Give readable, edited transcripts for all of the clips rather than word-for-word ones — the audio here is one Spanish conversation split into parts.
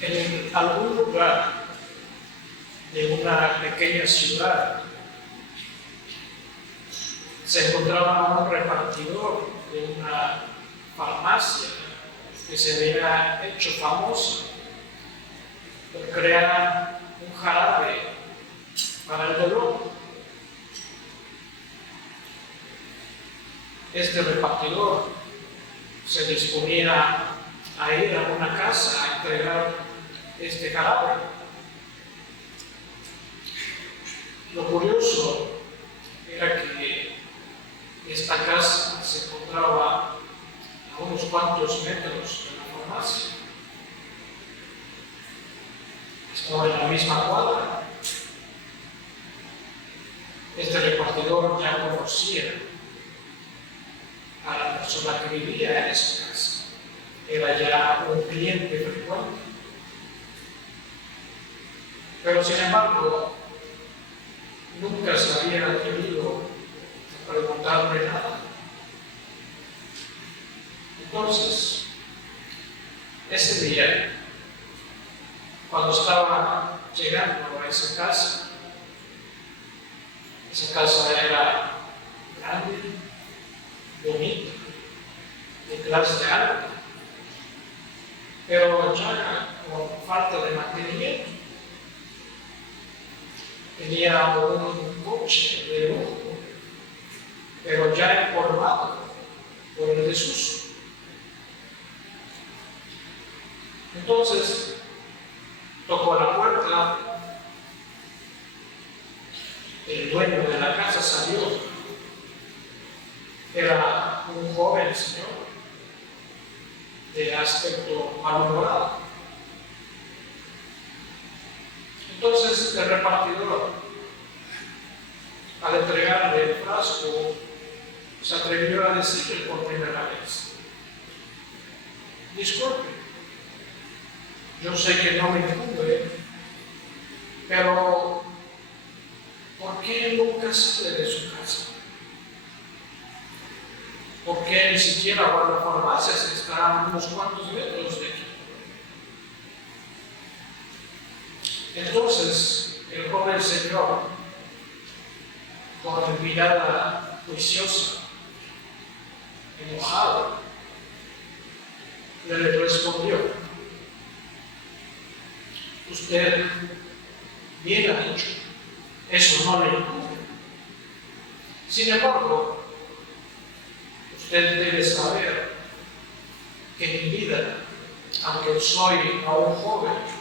En algún lugar de una pequeña ciudad se encontraba un repartidor de una farmacia que se había hecho famosa por crear un jarabe para el dolor. Este repartidor se disponía a ir a una casa a entregar este jarabe. Lo curioso era que esta casa se encontraba a unos cuantos metros de la farmacia. Estaba en la misma cuadra. Este repartidor ya conocía a la persona que vivía en esa casa. Era ya un cliente frecuente. Pero sin embargo, nunca se había atrevido a preguntarle nada. Entonces, ese día, cuando estaba llegando a esa casa era grande, bonita, de clase alta, pero ya con falta de mantenimiento. Tenía un coche de lujo, pero ya empolvado por el desuso. Entonces, tocó a la puerta, el dueño de la casa salió. Era un joven señor de aspecto malhumorado. Entonces el repartidor, al entregarle el frasco, se atrevió a decirle por primera vez: disculpe, yo sé que no me incumbe, pero ¿por qué nunca sale de su casa? ¿Por qué ni siquiera va a la farmacia si está a unos cuantos metros de aquí? Entonces, el joven señor, con mirada juiciosa, enojado, le respondió: usted bien ha dicho, eso no le incumbe. Sin embargo, usted debe saber que mi vida, aunque soy aún joven,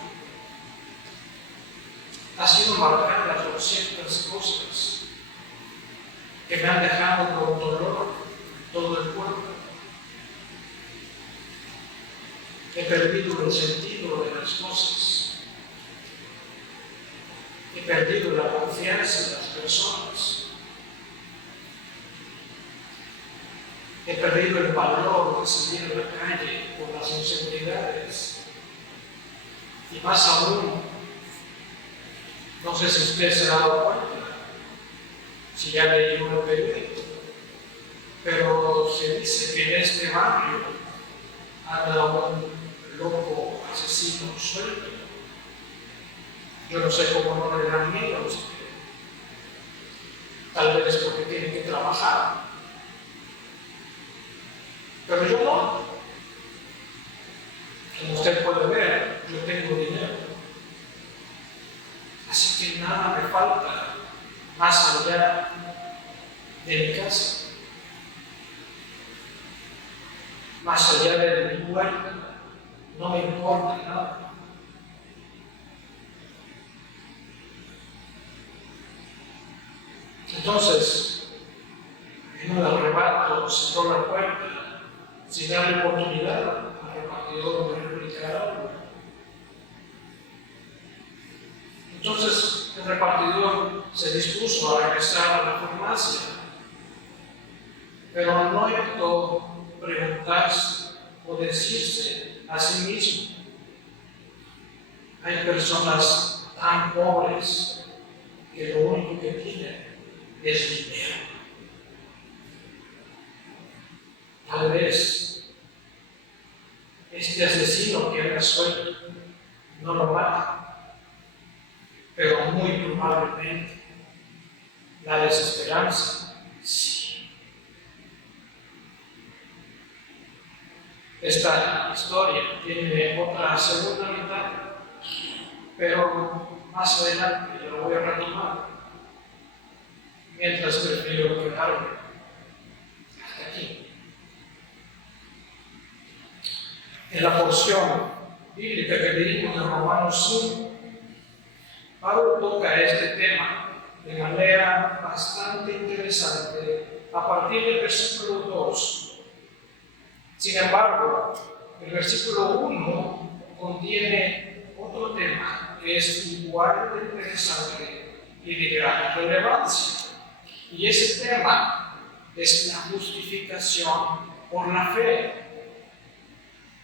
ha sido marcada por ciertas cosas que me han dejado con dolor todo el cuerpo. He perdido el sentido de las cosas. He perdido la confianza en las personas. He perdido el valor de salir a la calle por las inseguridades. Y más aún, no sé si usted se ha dado cuenta, si ya leyó el periódico, pero se dice que en este barrio anda un loco asesino suelto. Yo no sé cómo no le dan miedo a usted. Tal vez porque tiene que trabajar. Pero yo no. Como usted puede ver, yo tengo dinero. Así que nada me falta más allá de mi casa, más allá de mi puerta, no me importa nada. Entonces, en un arrebato cerró la puerta sin darle oportunidad al repartidor de replicar algo. Entonces el repartidor se dispuso a regresar a la farmacia, pero no evitó preguntarse o decirse a sí mismo: hay personas tan pobres que lo único que tienen es dinero. Tal vez este asesino que anda suelto no lo mata, pero muy probablemente la desesperanza sí. Esta historia tiene otra segunda mitad, pero más adelante lo voy a retomar, mientras prefiero quedarme hasta aquí. En la porción bíblica que leímos de Romanos 5, Pablo toca este tema de manera bastante interesante a partir del versículo 2. Sin embargo, el versículo 1 contiene otro tema que es igual de interesante y de gran relevancia. Y ese tema es la justificación por la fe,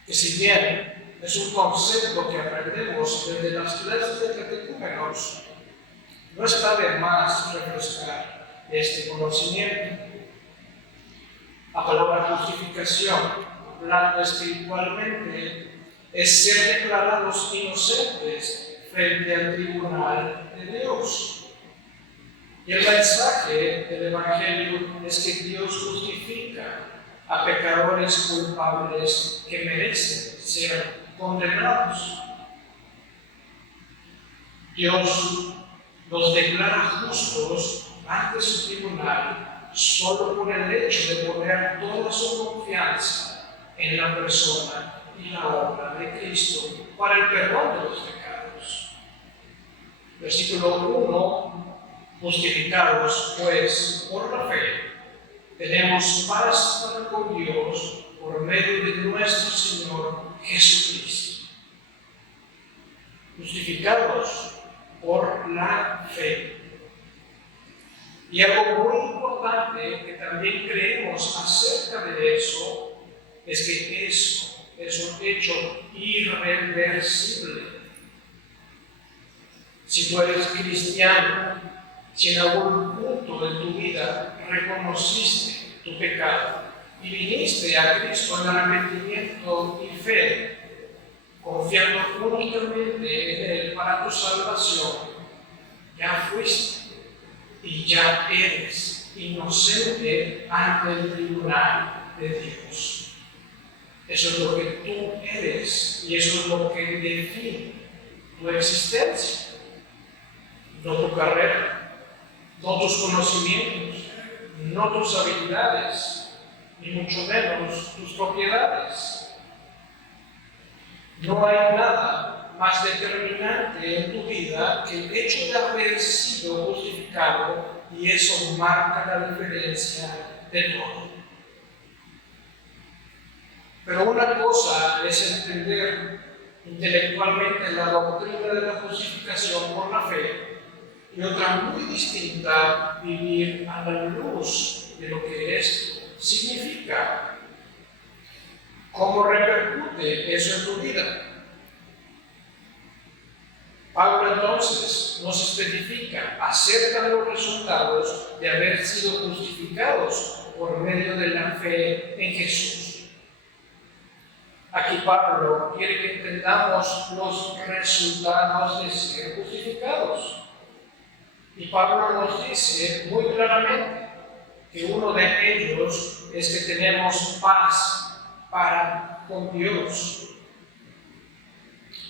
que si bien es un concepto que aprendemos desde las clases de catecúmenos, no está de más refrescar este conocimiento. La palabra justificación, hablando espiritualmente, es ser declarados inocentes frente al tribunal de Dios. Y el mensaje del Evangelio es que Dios justifica a pecadores culpables que merecen ser condenados. Dios los declara justos ante su tribunal solo por el hecho de poner toda su confianza en la persona y la obra de Cristo para el perdón de los pecados. Versículo 1: justificados pues por la fe, tenemos paz para con Dios por medio de nuestro Señor Jesucristo. Justificados por la fe. Y algo muy importante que también creemos acerca de eso es que eso es un hecho irreversible. Si tú eres cristiano, si en algún punto de tu vida reconociste tu pecado y viniste a Cristo en arrepentimiento y fe, confiando únicamente en Él para tu salvación, ya fuiste y ya eres inocente ante el tribunal de Dios. Eso es lo que tú eres y eso es lo que define tu existencia, no tu carrera, no tus conocimientos, no tus habilidades, ni mucho menos tus propiedades. No hay nada más determinante en tu vida que el hecho de haber sido justificado, y eso marca la diferencia de todo. Pero una cosa es entender intelectualmente la doctrina de la justificación por la fe, y otra muy distinta, vivir a la luz de lo que esto significa. ¿Cómo repercute eso en tu vida? Pablo entonces nos especifica acerca de los resultados de haber sido justificados por medio de la fe en Jesús. Aquí Pablo quiere que entendamos los resultados de ser justificados. Y Pablo nos dice muy claramente que uno de ellos es que tenemos paz para con Dios.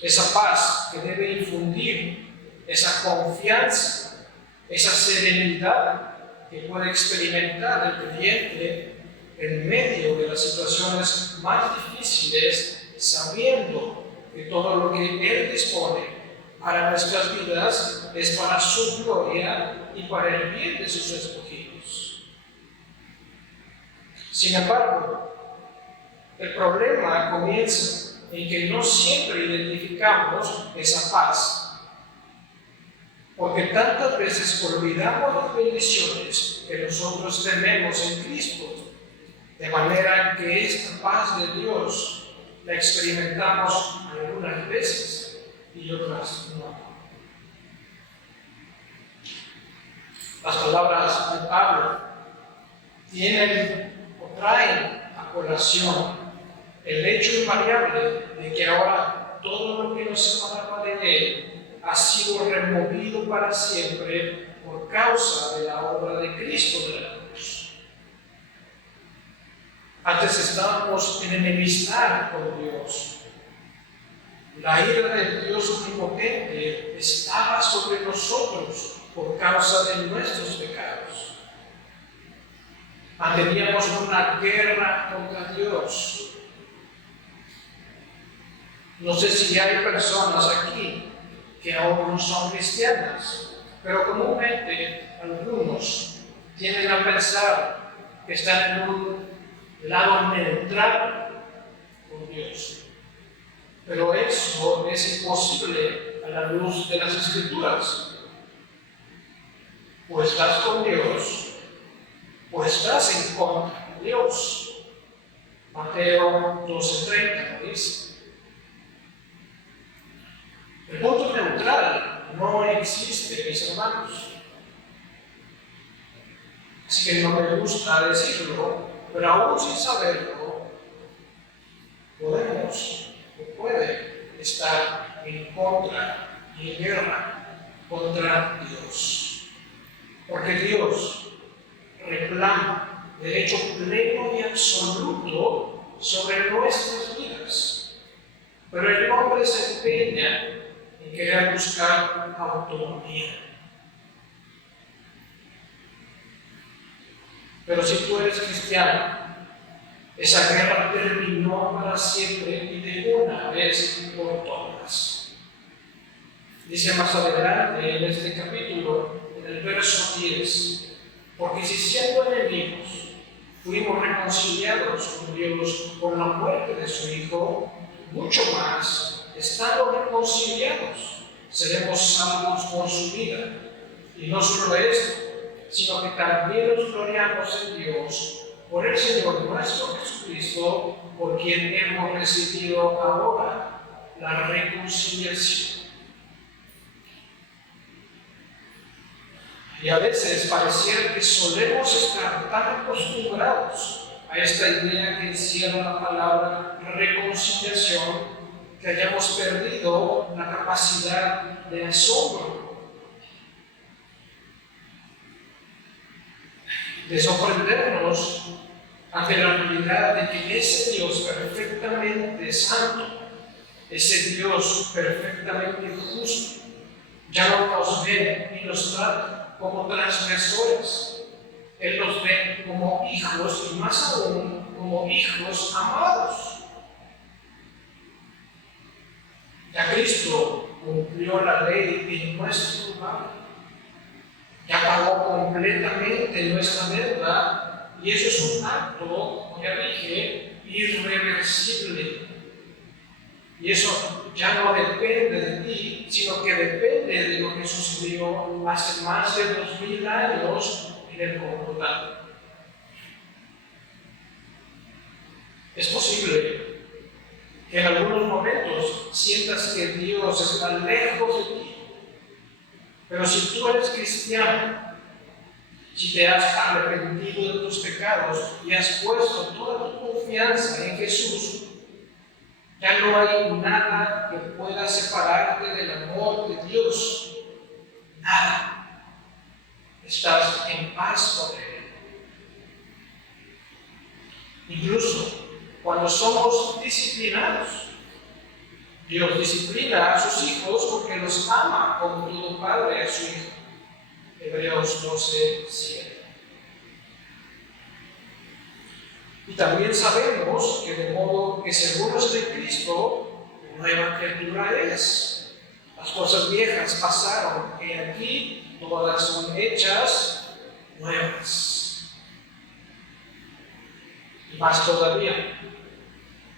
Esa paz que debe infundir esa confianza, esa serenidad que puede experimentar el creyente en medio de las situaciones más difíciles, sabiendo que todo lo que Él dispone para nuestras vidas es para su gloria y para el bien de sus escogidos. Sin embargo, el problema comienza en que no siempre identificamos esa paz, porque tantas veces olvidamos las bendiciones que nosotros tenemos en Cristo, de manera que esta paz de Dios la experimentamos algunas veces y otras no. Las palabras de Pablo tienen o traen a colación el hecho invariable de que ahora todo lo que nos separaba Él ha sido removido para siempre por causa de la obra de Cristo de la cruz. Antes estábamos en enemistad con Dios. La ira del Dios omnipotente estaba sobre nosotros por causa de nuestros pecados. Manteníamos una guerra contra Dios. No sé si hay personas aquí que aún no son cristianas, pero comúnmente algunos tienden a pensar que están en un lado neutral con Dios. Pero eso es imposible a la luz de las Escrituras. O estás con Dios, o estás en contra de Dios. Mateo 12:30 dice. El punto neutral no existe, mis hermanos. Así que no me gusta decirlo, pero aún sin saberlo, puede estar en contra y en guerra contra Dios. Porque Dios reclama derecho pleno y absoluto sobre nuestras vidas. Pero el hombre se empeña en querer buscar autonomía. Pero si tú eres cristiano, esa guerra terminó para siempre y de una vez por todas. Dice más adelante en este capítulo, en el verso 10, porque si siendo enemigos fuimos reconciliados con Dios por la muerte de su Hijo, mucho más, estando reconciliados, seremos salvos por su vida. Y no solo esto, sino que también nos gloriamos en Dios por el Señor nuestro Jesucristo, por quien hemos recibido ahora la reconciliación. Y a veces pareciera que solemos estar tan acostumbrados a esta idea que encierra la palabra reconciliación, que hayamos perdido la capacidad de asombro, de sorprendernos ante la realidad de que ese Dios perfectamente santo, ese Dios perfectamente justo, ya no nos ve ni nos trata como transgresores. Él nos ve como hijos y más aún como hijos amados. Ya Cristo cumplió la ley en nuestro lugar. Ya pagó completamente nuestra deuda y eso es un acto, como ya dije, irreversible. Y eso ya no depende de ti, sino que depende de lo que sucedió hace más de 2000 años en el Gólgota. Es posible que en algunos momentos sientas que Dios está lejos de ti. Pero si tú eres cristiano, si te has arrepentido de tus pecados y has puesto toda tu confianza en Jesús, ya no hay nada que pueda separarte del amor de Dios. Nada. Estás en paz con Él. Incluso cuando somos disciplinados, Dios disciplina a sus hijos porque los ama como todo padre a su hijo. Hebreos 12:7. Y también sabemos que de modo que según es de Cristo, nueva criatura es. Las cosas viejas pasaron, y aquí todas son hechas nuevas. Y más todavía,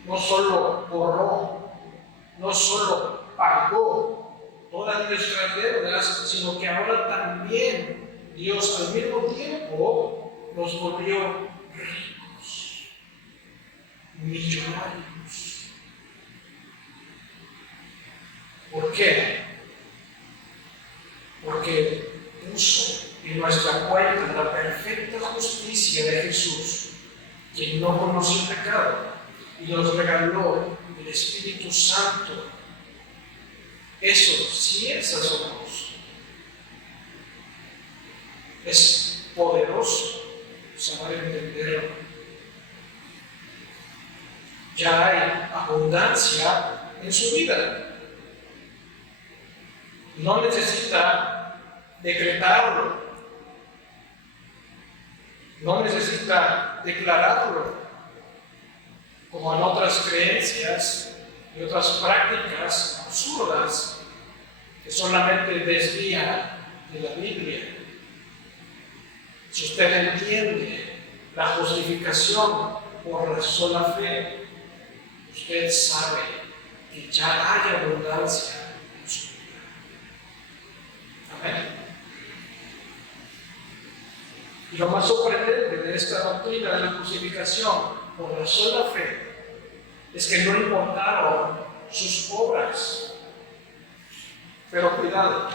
no solo borró, no solo pagó todas nuestras deudas, sino que ahora también Dios al mismo tiempo nos volvió ricos, millonarios. ¿Por qué? Porque puso en nuestra cuenta la perfecta justicia de Jesús, quien no conoció el pecado, y nos regaló el Espíritu Santo. Eso sí es asombroso. Es poderoso saber entenderlo. Ya hay abundancia en su vida. No necesita decretarlo. No necesita declararlo, como en otras creencias y otras prácticas absurdas que solamente desvían de la Biblia. Si usted entiende la justificación por la sola fe, usted sabe que ya hay abundancia en su vida. Amén. Y lo más sorprendente de esta doctrina de la justificación por la sola fe es que no importaron sus obras. Pero cuidado,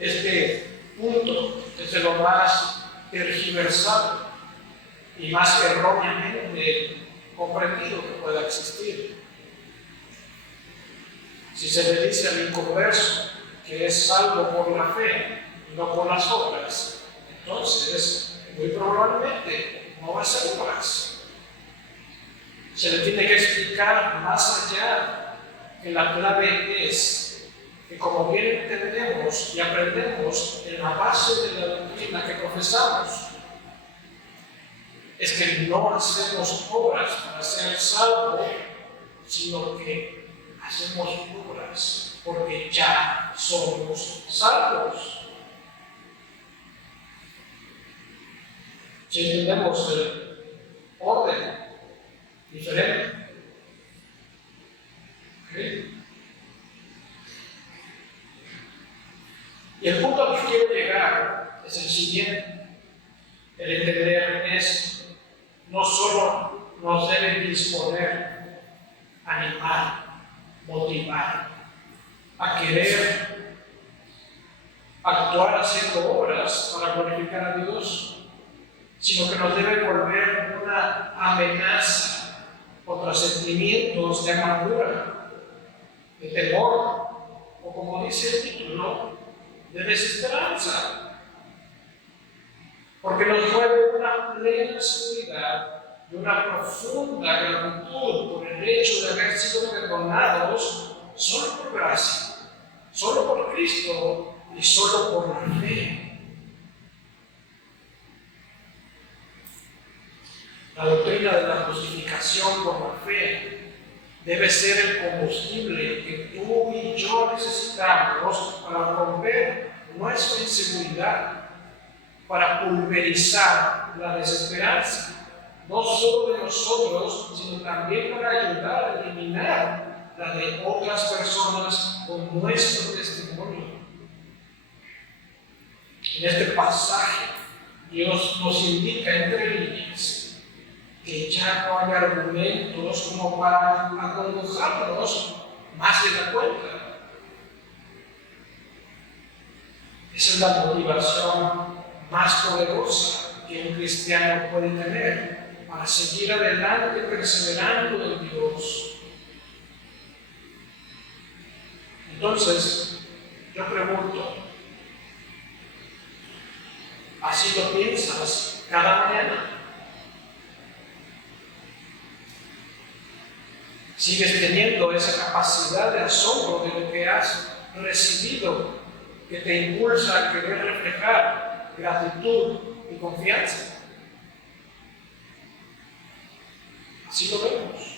este punto es de lo más tergiversado y más erróneamente comprendido que pueda existir. Si se le dice al inconverso que es salvo por la fe y no por las obras, entonces muy probablemente no va a ser obras. Se le tiene que explicar más allá que la clave es que, como bien entendemos y aprendemos en la base de la doctrina que profesamos, es que no hacemos obras para ser salvos, sino que hacemos obras porque ya somos salvos. Si entendemos el orden diferente, ¿okay? Y el punto al que quiero llegar es el siguiente. El entender es no solo nos debe disponer, animar, motivar a querer actuar haciendo obras para glorificar a Dios, sino que nos debe volver una amenaza contra sentimientos de amargura, de temor, o como dice el título, de desesperanza. Porque nos mueve una plena seguridad y una profunda gratitud por el hecho de haber sido perdonados solo por gracia, solo por Cristo y solo por la fe. La doctrina de la justificación por la fe debe ser el combustible que tú y yo necesitamos para romper nuestra inseguridad, para pulverizar la desesperanza, no solo de nosotros, sino también para ayudar a eliminar la de otras personas con nuestro testimonio. En este pasaje, Dios nos indica entre líneas que ya no hay argumentos como para acongojarnos más de la cuenta. Esa es la motivación más poderosa que un cristiano puede tener para seguir adelante perseverando en Dios. Entonces, yo pregunto, ¿así lo piensas cada mañana? ¿Sigues teniendo esa capacidad de asombro de lo que has recibido que te impulsa a querer reflejar gratitud y confianza? Así lo vemos.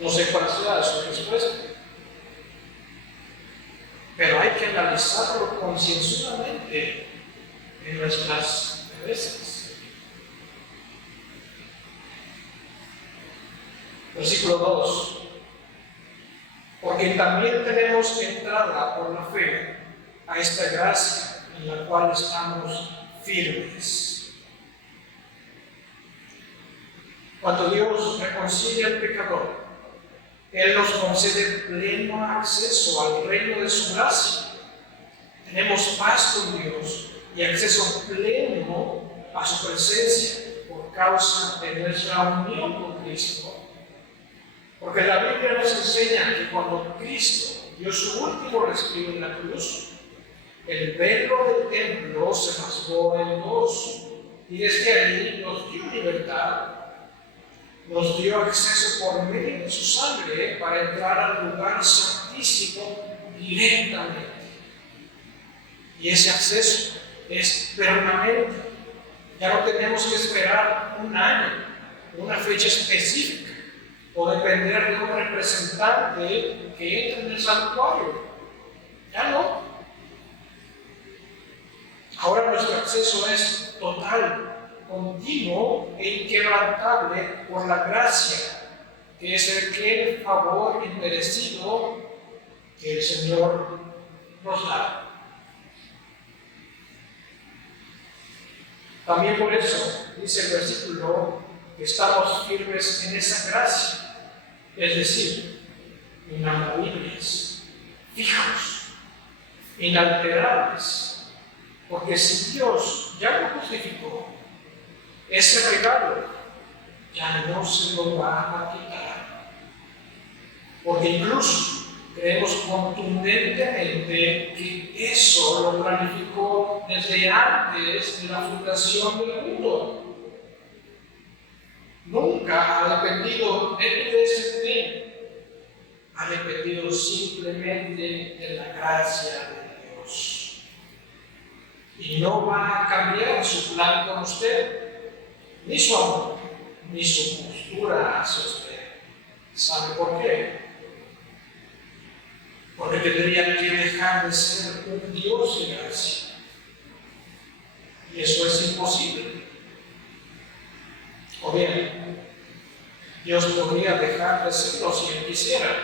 No sé cuál sea su respuesta, pero hay que analizarlo concienzudamente en nuestras cabezas. Versículo 2. Porque también tenemos entrada por la fe a esta gracia en la cual estamos firmes. Cuando Dios reconcilia al pecador, Él nos concede pleno acceso al reino de su gracia. Tenemos paz con Dios y acceso pleno a su presencia por causa de nuestra unión con Cristo. Porque la Biblia nos enseña que cuando Cristo dio su último respiro en la cruz, el velo del templo se rasgó en dos, y desde ahí nos dio libertad, nos dio acceso por medio de su sangre para entrar al lugar santísimo directamente. Y ese acceso es permanente. Ya no tenemos que esperar un año, una fecha específica, o depender de un representante que entre en el santuario. Ya no. Ahora nuestro acceso es total, continuo e inquebrantable por la gracia, que es el favor inmerecido que el Señor nos da. También por eso dice el versículo que estamos firmes en esa gracia, es decir, inamovibles, fijos, inalterables. Porque si Dios ya lo justificó, ese regalo ya no se lo va a quitar. Porque incluso creemos contundentemente que eso lo planificó desde antes de la fundación del mundo. Nunca ha dependido de tu desempeño, ha dependido simplemente de la gracia de Dios. Y no va a cambiar su plan con usted, ni su amor, ni su postura hacia usted. ¿Sabe por qué? Porque tendría que dejar de ser un Dios de gracia. Y eso es imposible. O bien, Dios podría dejar de serlo si Él quisiera.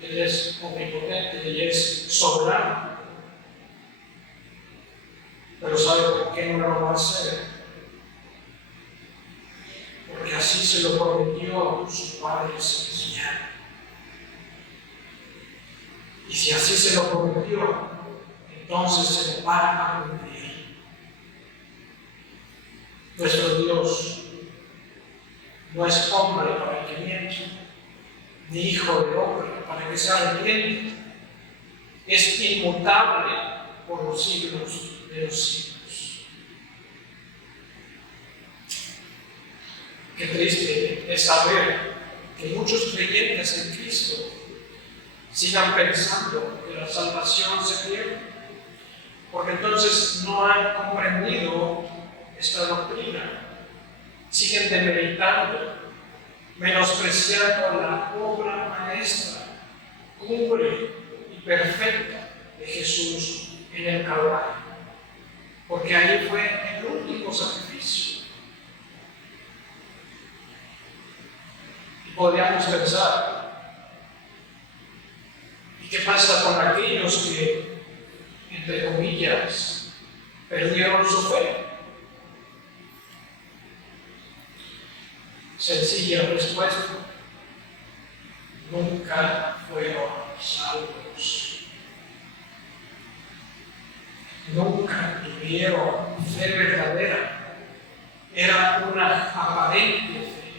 Él es omnipotente y es soberano. Pero ¿sabe por qué no lo va a hacer? Porque así se lo prometió su Padre Celestial. Y si así se lo prometió, entonces se lo va a cumplir. Nuestro Dios no es hombre para que mienta, ni hijo de hombre para que se arrepiente. Es inmutable por los siglos de los siglos. Qué triste es saber que muchos creyentes en Cristo sigan pensando que la salvación se pierde, porque entonces no han comprendido esta doctrina. Siguen demeritando, menospreciando la obra maestra, cumbre y perfecta de Jesús en el Calvario, porque ahí fue el último sacrificio. Y podríamos pensar, ¿y qué pasa con aquellos que, entre comillas, perdieron su fe? Sencilla respuesta: nunca fueron salvos. Nunca tuvieron fe verdadera. Era una aparente fe,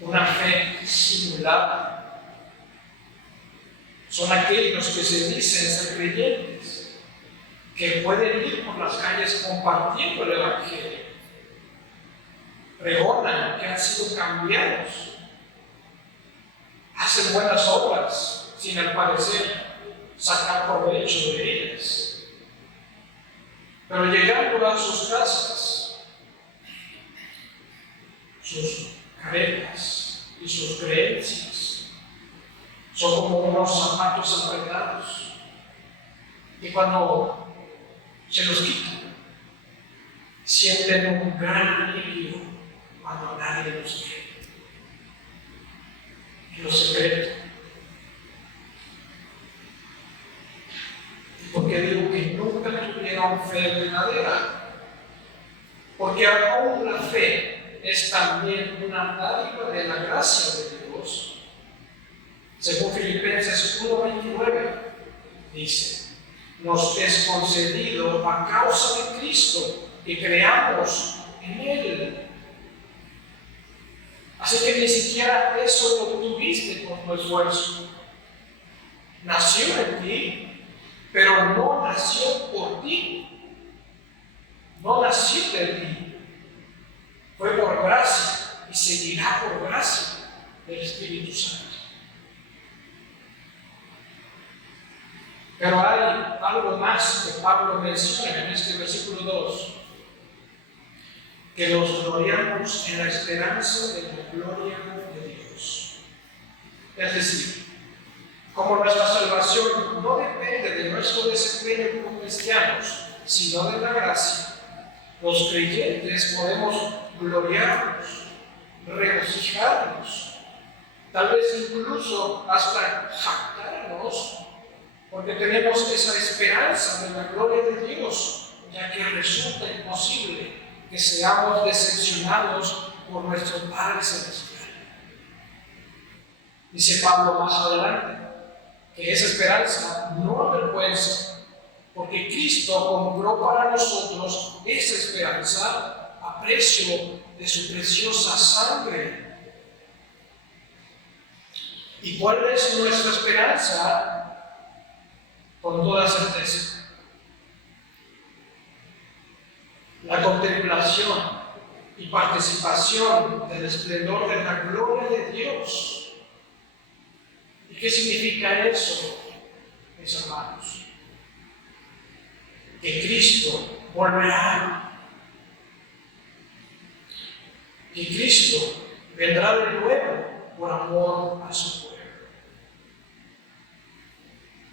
una fe simulada. Son aquellos que se dicen ser creyentes, que pueden ir por las calles compartiendo el Evangelio. Pregonan que han sido cambiados, hacen buenas obras sin al parecer sacar provecho de ellas. Pero llegando a sus casas, sus caretas y sus creencias son como unos zapatos apretados, y cuando se los quitan, sienten un gran alivio cuando nadie los quiere. En lo secreto. ¿Y por qué digo que nunca tuvieron fe verdadera? Porque aún la fe es también una dádiva de la gracia de Dios. Según Filipenses 1:29 dice: nos es concedido a causa de Cristo que creamos en Él. Así que ni siquiera eso lo tuviste por tu esfuerzo. Nació en ti, pero no nació por ti. No nació de ti. Fue por gracia y seguirá por gracia del Espíritu Santo. Pero hay algo más que Pablo menciona en este versículo 2, que nos gloriamos en la esperanza de la gloria de Dios. Es decir, como nuestra salvación no depende de nuestro desempeño como cristianos, sino de la gracia, los creyentes podemos gloriarnos, regocijarnos, tal vez incluso hasta jactarnos, porque tenemos esa esperanza de la gloria de Dios, ya que resulta imposible que seamos decepcionados por nuestro Padre Celestial. Dice Pablo más adelante que esa esperanza no avergüenza, porque Cristo compró para nosotros esa esperanza a precio de su preciosa sangre. ¿Y cuál es nuestra esperanza? Con toda certeza, la contemplación y participación del esplendor de la gloria de Dios. ¿Y qué significa eso, mis hermanos? Que Cristo volverá, que Cristo vendrá de nuevo por amor a su pueblo,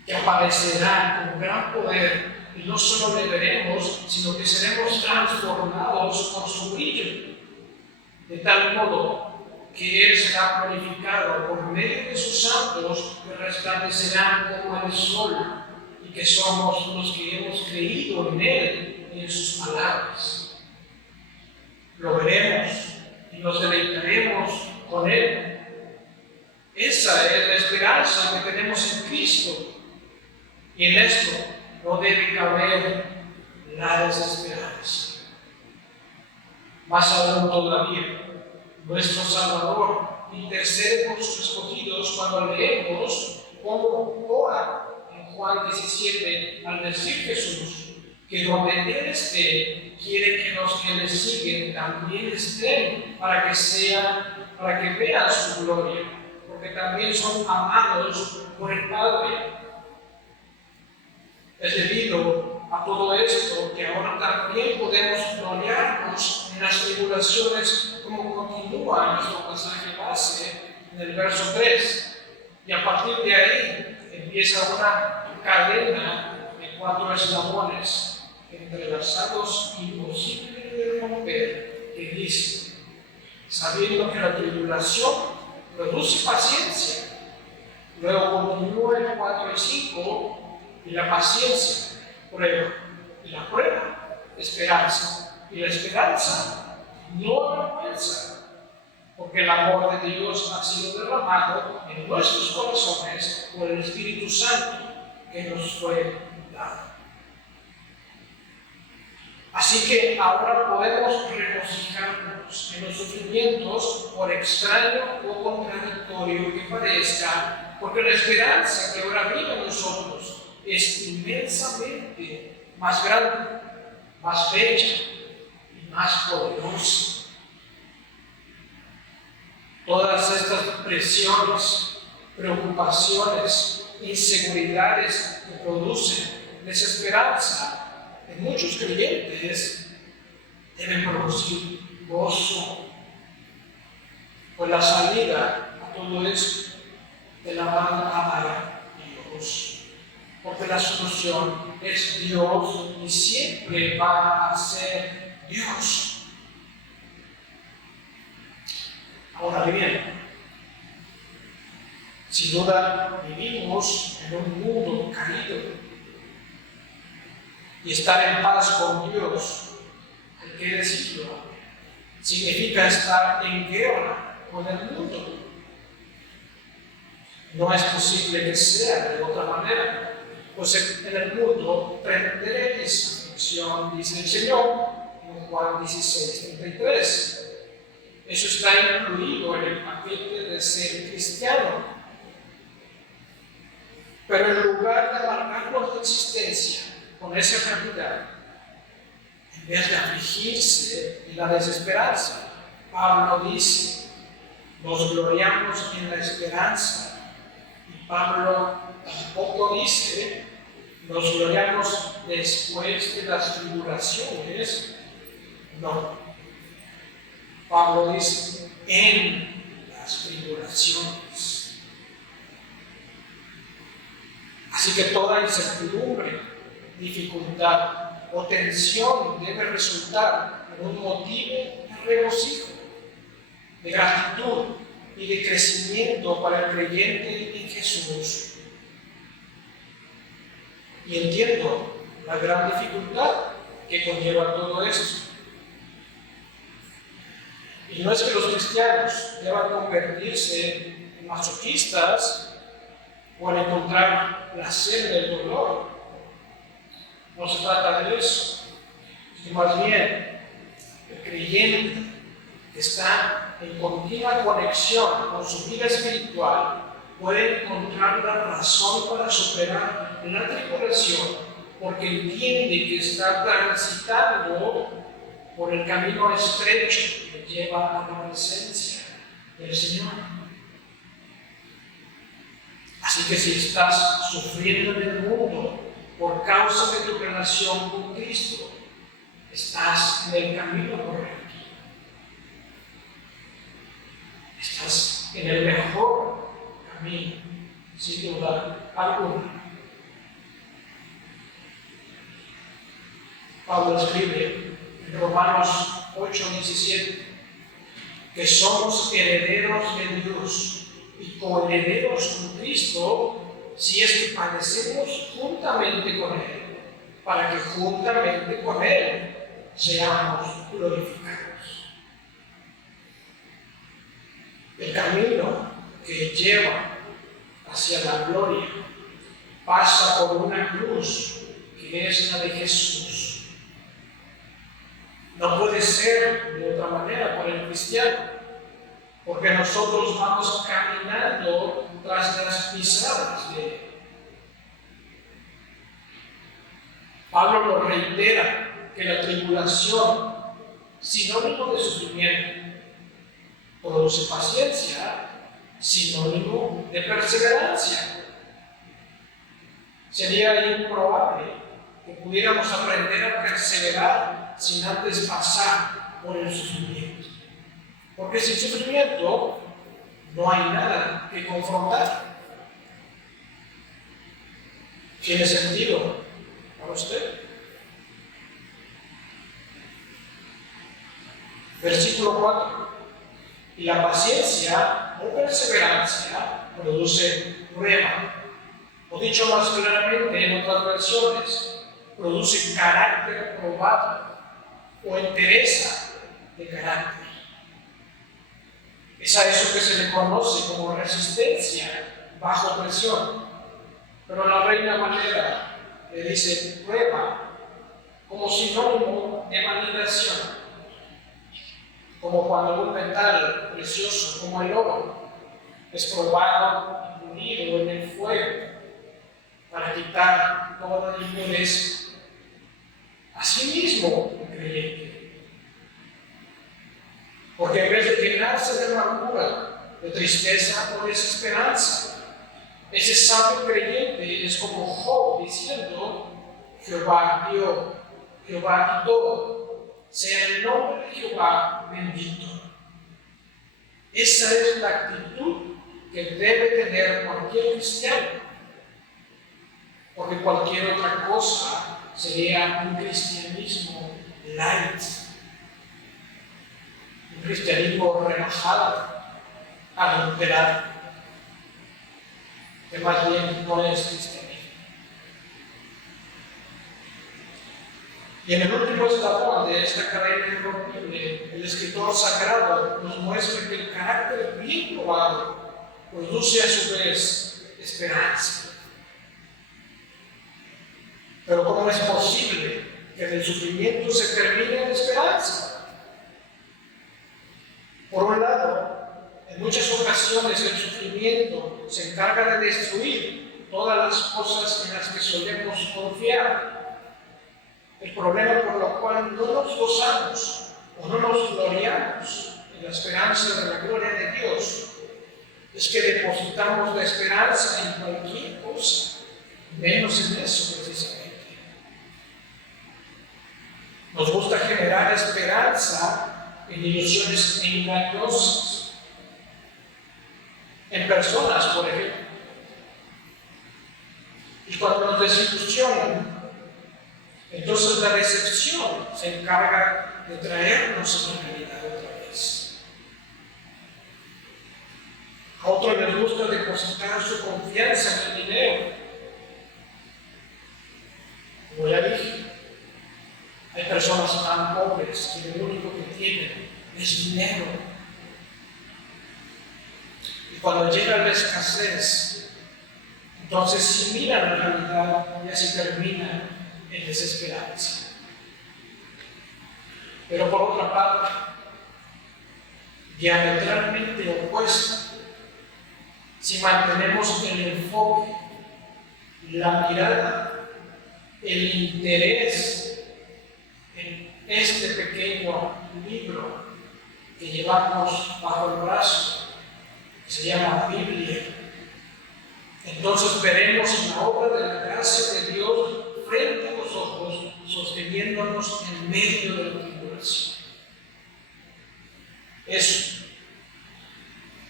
que aparecerá con gran poder, y no solo le veremos, sino que seremos transformados por su brillo, de tal modo que Él será glorificado por medio de sus santos, que resplandecerán como el sol, y que somos los que hemos creído en Él y en sus palabras. Lo veremos y nos deleitaremos con Él. Esa es la esperanza que tenemos en Cristo. Y en esto no debe caber la desesperanza. Más aún todavía, nuestro Salvador intercede por sus escogidos cuando leemos cómo ora en Juan 17 al decir Jesús que donde Él esté, quiere que los que le siguen también estén para que vean su gloria, porque también son amados por el Padre. Es debido a todo esto que ahora también podemos gloriarnos en las tribulaciones, como continúa nuestro pasaje base en el verso 3. Y a partir de ahí empieza una cadena de 4 eslabones entrelazados imposible de romper, que dice: sabiendo que la tribulación produce paciencia. Luego continúa el 4 y 5. Y la paciencia, prueba. Y la prueba, esperanza. Y la esperanza no avergüenza, porque el amor de Dios ha sido derramado en nuestros corazones por el Espíritu Santo que nos fue dado. Así que ahora podemos regocijarnos en los sufrimientos, por extraño o contradictorio que parezca, porque la esperanza que ahora vive en nosotros es inmensamente más grande, más bella y más poderosa. Todas estas presiones, preocupaciones, inseguridades que producen desesperanza en muchos creyentes deben producir gozo, pues la salida a todo eso de la mano a Dios. Porque la solución es Dios y siempre va a ser Dios. Ahora bien, sin duda vivimos en un mundo caído, y estar en paz con Dios, hay que decirlo, significa estar en guerra con el mundo. No es posible que sea de otra manera. Pues en el mundo prenderéis aflicción, dice el Señor, en Juan 16:33. Eso está incluido en el paquete de ser cristiano. Pero en lugar de amargar nuestra existencia con esa realidad, en vez de afligirse y la desesperanza, Pablo dice, nos gloriamos en la esperanza. Y Pablo tampoco dice, nos gloriamos después de las tribulaciones. No. Pablo dice, en las tribulaciones. Así que toda incertidumbre, dificultad o tensión debe resultar en un motivo de regocijo, de gratitud y de crecimiento para el creyente en Jesús. Y entiendo la gran dificultad que conlleva todo esto. Y no es que los cristianos deban convertirse en masoquistas o en encontrar placer del dolor. No se trata de eso, sino más bien el creyente que está en continua conexión con su vida espiritual puede encontrar la razón para superar la tribulación porque entiende que está transitando por el camino estrecho que lleva a la presencia del Señor. Así que si estás sufriendo en el mundo por causa de tu relación con Cristo, estás en el camino correcto. Estás en el mejor camino, sin duda alguna. Pablo escribe en Romanos 8:17 que somos herederos de Dios y coherederos con Cristo si es que padecemos juntamente con Él, para que juntamente con Él seamos glorificados. El camino que lleva hacia la gloria pasa por una cruz que es la de Jesús. No puede ser de otra manera para el cristiano, porque nosotros vamos caminando tras las pisadas de Él. Pablo nos reitera que la tribulación, sinónimo de sufrimiento, produce paciencia, sinónimo de perseverancia. Sería improbable que pudiéramos aprender a perseverar sin antes pasar por el sufrimiento. Porque sin sufrimiento no hay nada que confrontar. ¿Tiene sentido para usted? Versículo 4. Y la paciencia o perseverancia produce prueba. O dicho más claramente en otras versiones, produce carácter probado o entereza de carácter. Es a eso que se le conoce como resistencia bajo presión. Pero la Reina Valera le dice prueba como sinónimo de validación. Como cuando un metal precioso como el oro es probado y pulido en el fuego para quitar toda la impureza. Asimismo, el creyente. Porque en vez de llenarse de amargura, de tristeza o desesperanza, ese sabio creyente es como Job diciendo: Jehová dio, Jehová quitó, sea el nombre de Jehová bendito. Esa es la actitud que debe tener cualquier cristiano, porque cualquier otra cosa sería un cristianismo light, un cristianismo relajado, adulterado, que más bien no es cristianismo. Y en el último eslabón de esta cadena irrompible, el escritor sagrado nos muestra que el carácter bien probado produce a su vez esperanza. Pero ¿cómo es posible que del sufrimiento se termine en esperanza? Por un lado, en muchas ocasiones el sufrimiento se encarga de destruir todas las cosas en las que solemos confiar. El problema por lo cual no nos gozamos o no nos gloriamos en la esperanza de la gloria de Dios es que depositamos la esperanza en cualquier cosa, menos en eso precisamente. Nos gusta generar esperanza en ilusiones engañosas, en personas, por ejemplo. Y cuando nos desilusionan, entonces la decepción se encarga de traernos a la realidad otra vez. A otros les gusta depositar su confianza en el dinero. Como ya dije, hay personas tan pobres que lo único que tienen es dinero. Y cuando llega la escasez, entonces si miran la realidad, ya se termina en desesperanza. Pero por otra parte, diametralmente opuesta, si mantenemos el enfoque, la mirada, el interés en este pequeño libro que llevamos bajo el brazo, que se llama Biblia, entonces veremos la obra de la gracia de Dios frente a nosotros, sosteniéndonos en medio de la tribulación.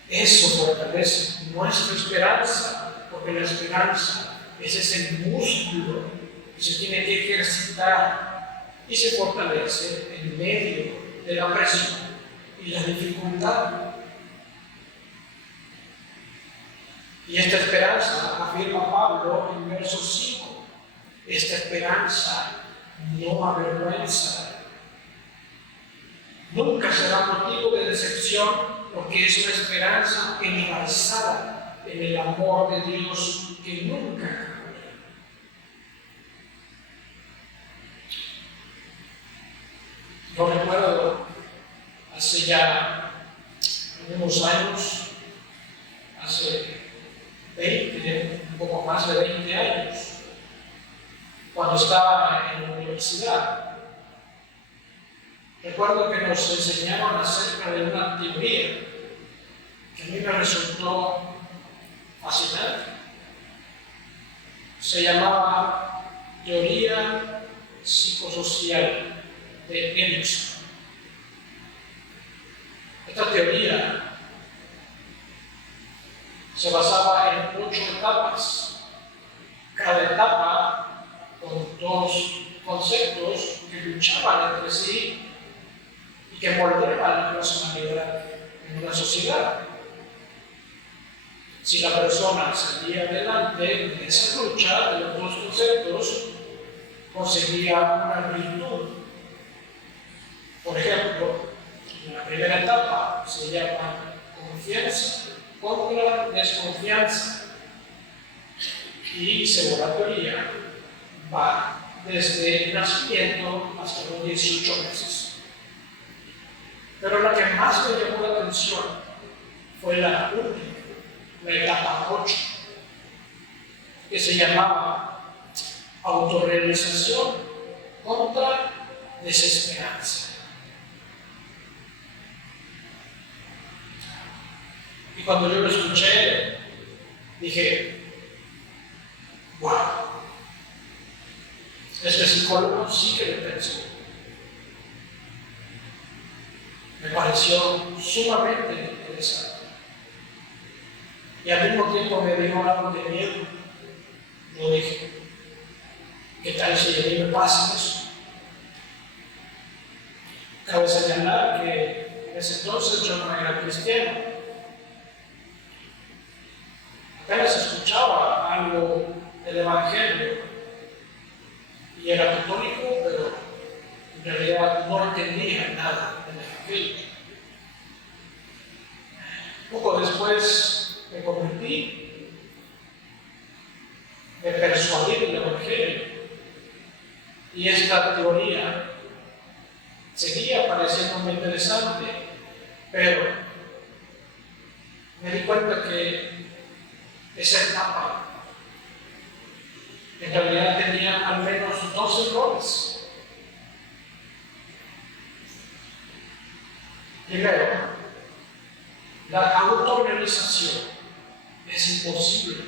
Eso fortalece nuestra esperanza, porque la esperanza es ese músculo que se tiene que ejercitar y se fortalece en medio de la presión y la dificultad. Y esta esperanza, afirma Pablo en verso 5, esta esperanza no avergüenza. Nunca será motivo de decepción, porque es una esperanza enraizada en el amor de Dios que nunca cambia. Yo recuerdo hace ya algunos años, hace 20, un poco más de 20 años, cuando estaba en la universidad. Recuerdo que nos enseñaron acerca de una teoría que a mí me resultó fascinante. Se llamaba teoría psicosocial de Erikson. Esta teoría se basaba en 8 etapas, cada etapa con 2 conceptos que luchaban entre sí y que moldeaban la personalidad en una sociedad. Si la persona salía adelante en esa lucha de los 2 conceptos, conseguía una virtud. Por ejemplo, en la primera etapa se llama confianza contra desconfianza, y según la teoría va desde el nacimiento hasta los 18 meses. Pero la que más me llamó la atención fue la última, la etapa 8, que se llamaba autorrealización contra desesperanza. Y cuando yo lo escuché, dije, wow, este psicólogo sí que le pensó. Me pareció sumamente interesante. Y al mismo tiempo me dio algo de miedo. Yo dije, ¿qué tal si a mí me pasa eso? Cabe señalar que en ese entonces yo no era cristiano. Apenas escuchaba algo del Evangelio y era católico, pero en realidad no entendía nada del Evangelio. Poco después me convertí, me persuadí del Evangelio y esta teoría seguía pareciéndome interesante, Pero me di cuenta que esa etapa en realidad tenía al menos dos errores. Primero, la autorrealización es imposible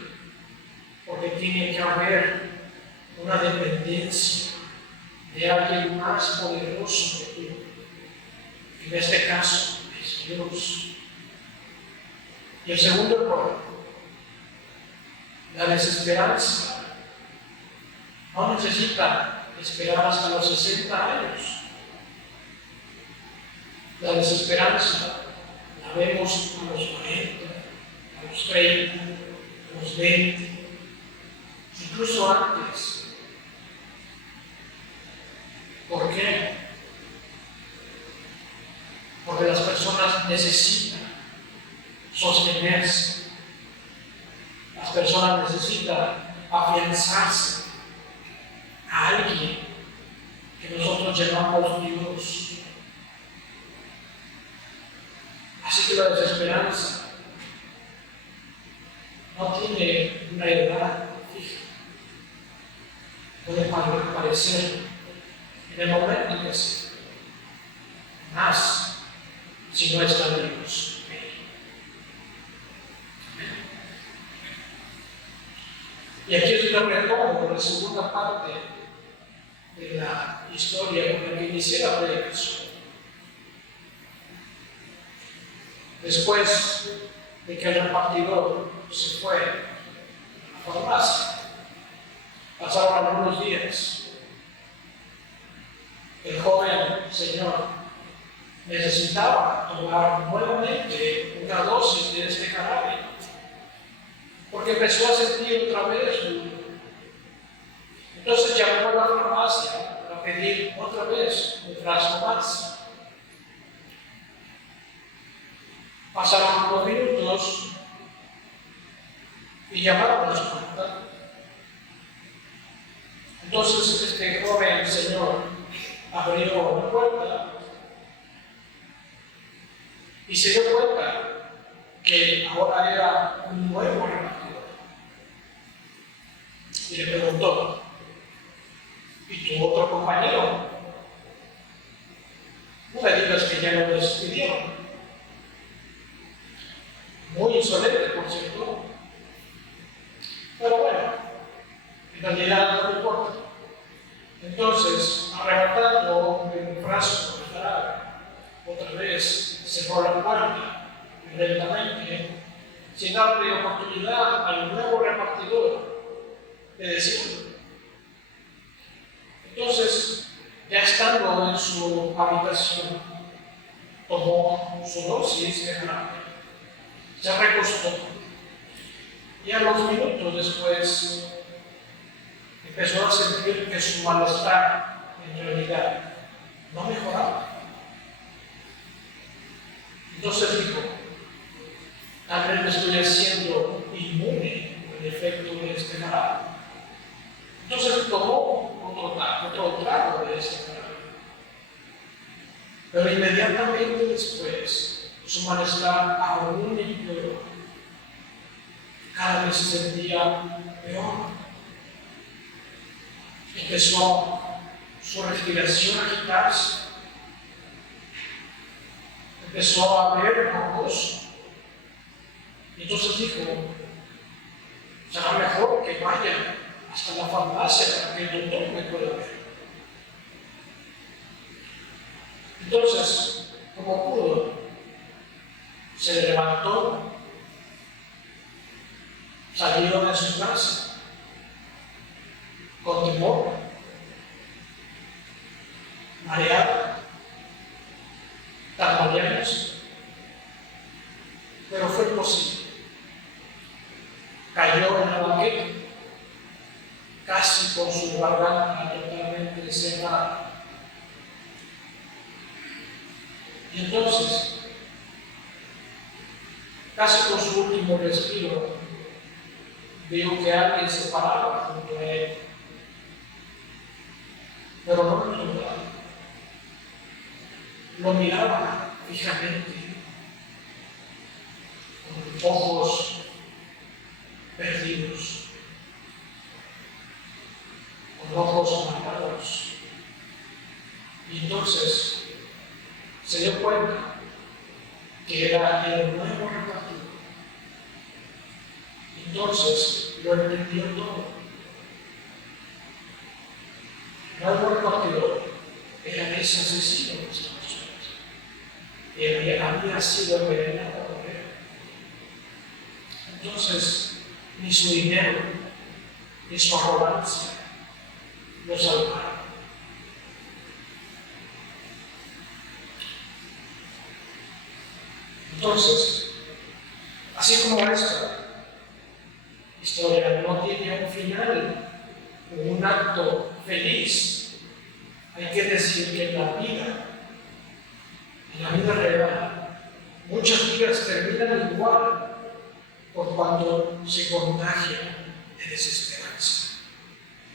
porque tiene que haber una dependencia de alguien más poderoso que tú. En este caso es Dios. Y el segundo error, la desesperanza. No necesita esperar hasta los 60 años. La desesperanza la vemos a los 40, a los 30, a los 20, incluso antes. ¿Por qué? Porque las personas necesitan sostenerse. Las personas necesitan afianzarse a alguien que nosotros llamamos Dios. Así que la desesperanza no tiene una edad fija. Puede aparecer en el momento que sea. Más si no está Dios. Y aquí es un retomo de la segunda parte de la historia con la que inicié la predicación. Después de que el repartidor se fue a la farmacia, pasaron algunos días. El joven señor necesitaba tomar nuevamente una dosis de este jarabe, porque empezó a sentir otra vez dolor. Entonces llamó a la farmacia para pedir otra vez un frasco más. Pasaron unos minutos y llamaron a su puerta. Entonces este joven señor abrió la puerta y se dio cuenta que ahora era un nuevo repartidor. Y le preguntó: ¿y tu otro compañero? No me digas que ya lo despidieron. Muy insolente, por cierto. Pero bueno, en realidad no me importa. Entonces, arrebatando un frasco de jarabe, otra vez cerró la puerta lentamente, sin darle oportunidad al nuevo repartidor de decirlo. Entonces, ya estando en su habitación, tomó su dosis de jarabe, se recostó y a los minutos después empezó a sentir que su malestar en realidad no mejoraba. Entonces dijo: tal vez me estoy haciendo inmune al efecto de este jarabe. Entonces tomó otro trago de este jarabe. Pero inmediatamente después, su malestar aún empeoró. Cada vez se sentía peor. Empezó su respiración a agitarse. Empezó a ver borroso. Y entonces dijo: será mejor que vaya hasta la farmacia para que el doctor me pueda ver. Entonces, como pudo, se levantó, salió de su casa con temor, mareada, tambaleándose, pero fue posible. Cayó en la banqueta, casi con su garganta totalmente cerrada. Y entonces, casi con su último respiro, vio que alguien se paraba junto a él, pero no lo notaba. Lo miraba fijamente con ojos perdidos, con ojos matados. Y entonces se dio cuenta que era el nuevo repartido. Entonces lo entendió todo. El nuevo repartidor era ese asesino que estaba suelto. Él había sido envenenado por él. Entonces, ni su dinero, ni su arrogancia lo salvaron. Entonces, así como esta historia no tiene un final o un acto feliz, hay que decir que en la vida real, muchas vidas terminan igual por cuando se contagia de desesperanza.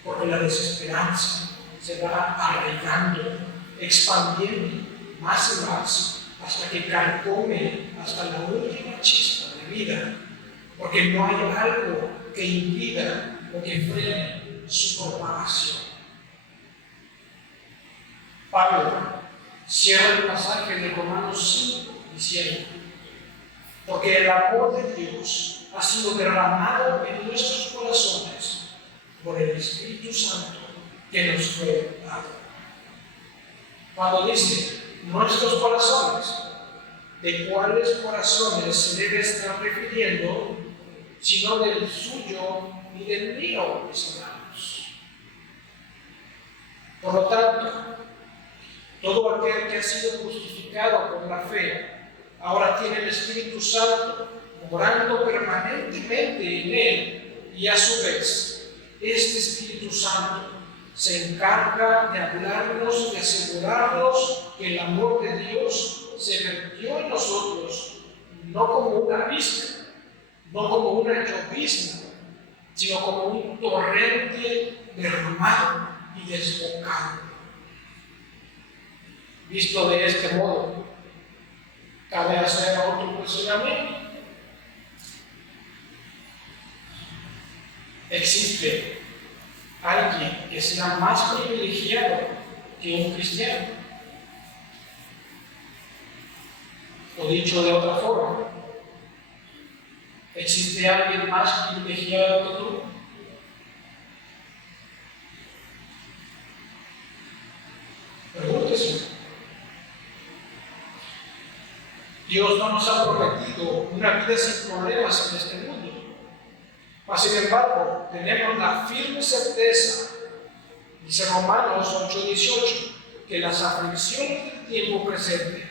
Porque la desesperanza se va arraigando, expandiendo más y más, hasta que carcome hasta la última chispa de vida, porque no hay algo que impida o que frene su propagación. Pablo cierra el pasaje de Romanos 5 diciendo: porque el amor de Dios ha sido derramado en nuestros corazones por el Espíritu Santo que nos fue dado. Cuando dice nuestros corazones, ¿de cuáles corazones se debe estar refiriendo? Sino del suyo y del mío, mis hermanos. Por lo tanto, todo aquel que ha sido justificado por la fe, ahora tiene el Espíritu Santo morando permanentemente en él, y a su vez, este Espíritu Santo se encarga de hablarnos y asegurarnos que el amor de Dios se vertió en nosotros, no como una pizca, no como una llovizna, sino como un torrente derramado y desbocado. Visto de este modo, cabe hacer otro cuestionamiento. ¿Existe alguien que sea más privilegiado que un cristiano? O dicho de otra forma, ¿existe alguien más privilegiado que tú? Pregúntese. Dios no nos ha prometido una vida sin problemas en este mundo. Mas, sin embargo, tenemos la firme certeza, dice Romanos 8:18, que las aflicciones del tiempo presente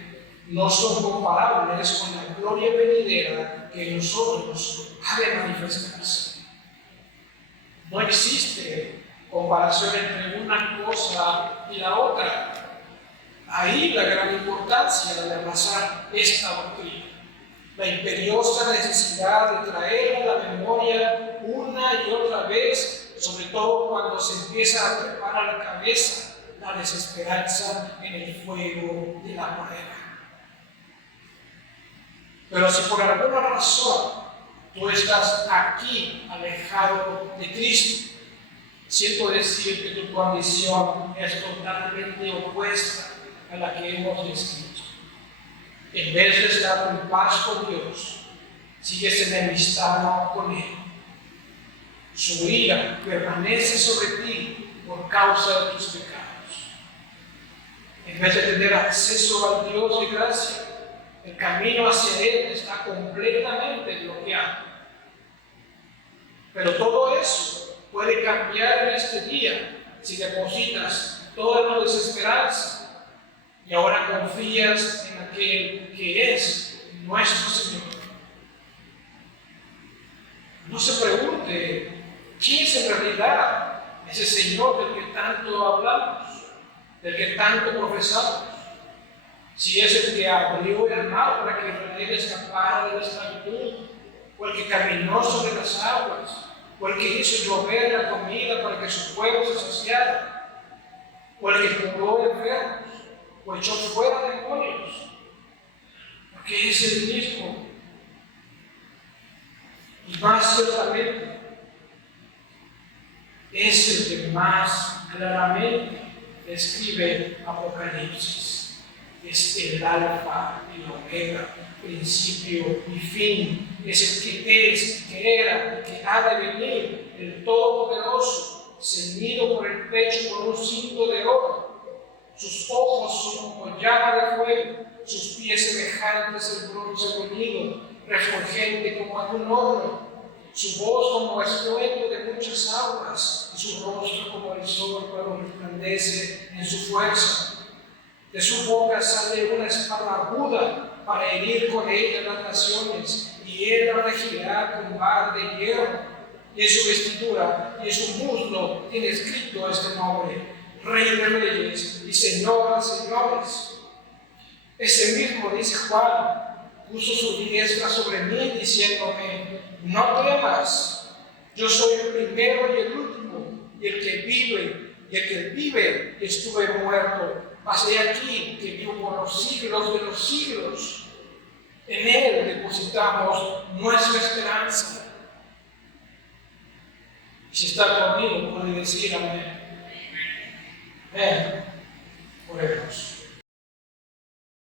no son comparables con la gloria venidera que en nosotros ha de manifestarse. No existe comparación entre una cosa y la otra. Ahí la gran importancia de abrazar esta doctrina, la imperiosa necesidad de traer a la memoria una y otra vez, sobre todo cuando se empieza a trepar a la cabeza la desesperanza en el fuego de la prueba. Pero si por alguna razón tú estás aquí alejado de Cristo, siento decir que tu condición es totalmente opuesta a la que hemos descrito. En vez de estar en paz con Dios, sigues enemistado con Él. Su ira permanece sobre ti por causa de tus pecados. En vez de tener acceso al Dios de gracia, el camino hacia Él está completamente bloqueado. Pero todo eso puede cambiar en este día si depositas toda tu desesperanza y ahora confías en aquel que es nuestro Señor. No se pregunte quién es en realidad ese Señor del que tanto hablamos, del que tanto profesamos. Si es el que abrió el mar para que Israel escapara de la esclavitud, o el que caminó sobre las aguas, o el que hizo llover la comida para que su pueblo se saciara, o el que curó enfermos, o echó fuera demonios, porque es el mismo. Y más ciertamente, es el que más claramente describe Apocalipsis. Es el alfa y el omega, principio y fin. Es el que es, que era y que ha de venir, el Todopoderoso, ceñido por el pecho con un cinto de oro. Sus ojos son como llama de fuego, sus pies semejantes al bronce bruñido, refulgente como en un horno. Su voz como estruendo de muchas aguas, y su rostro como el sol cuando resplandece en su fuerza. De su boca sale una espada aguda para herir con ella las naciones, y él la regirá con vara de hierro. Y en su vestidura y en su muslo tiene escrito este nombre: Rey de Reyes y Señor de Señores. Ese mismo, dice Juan, puso su diestra sobre mí, diciéndome: no temas, yo soy el primero y el último, y el que vive, y el que vive estuve muerto, mas he aquí que vivo por los siglos de los siglos. En él depositamos nuestra esperanza. Si está conmigo, puede decir amén. Ven, oremos.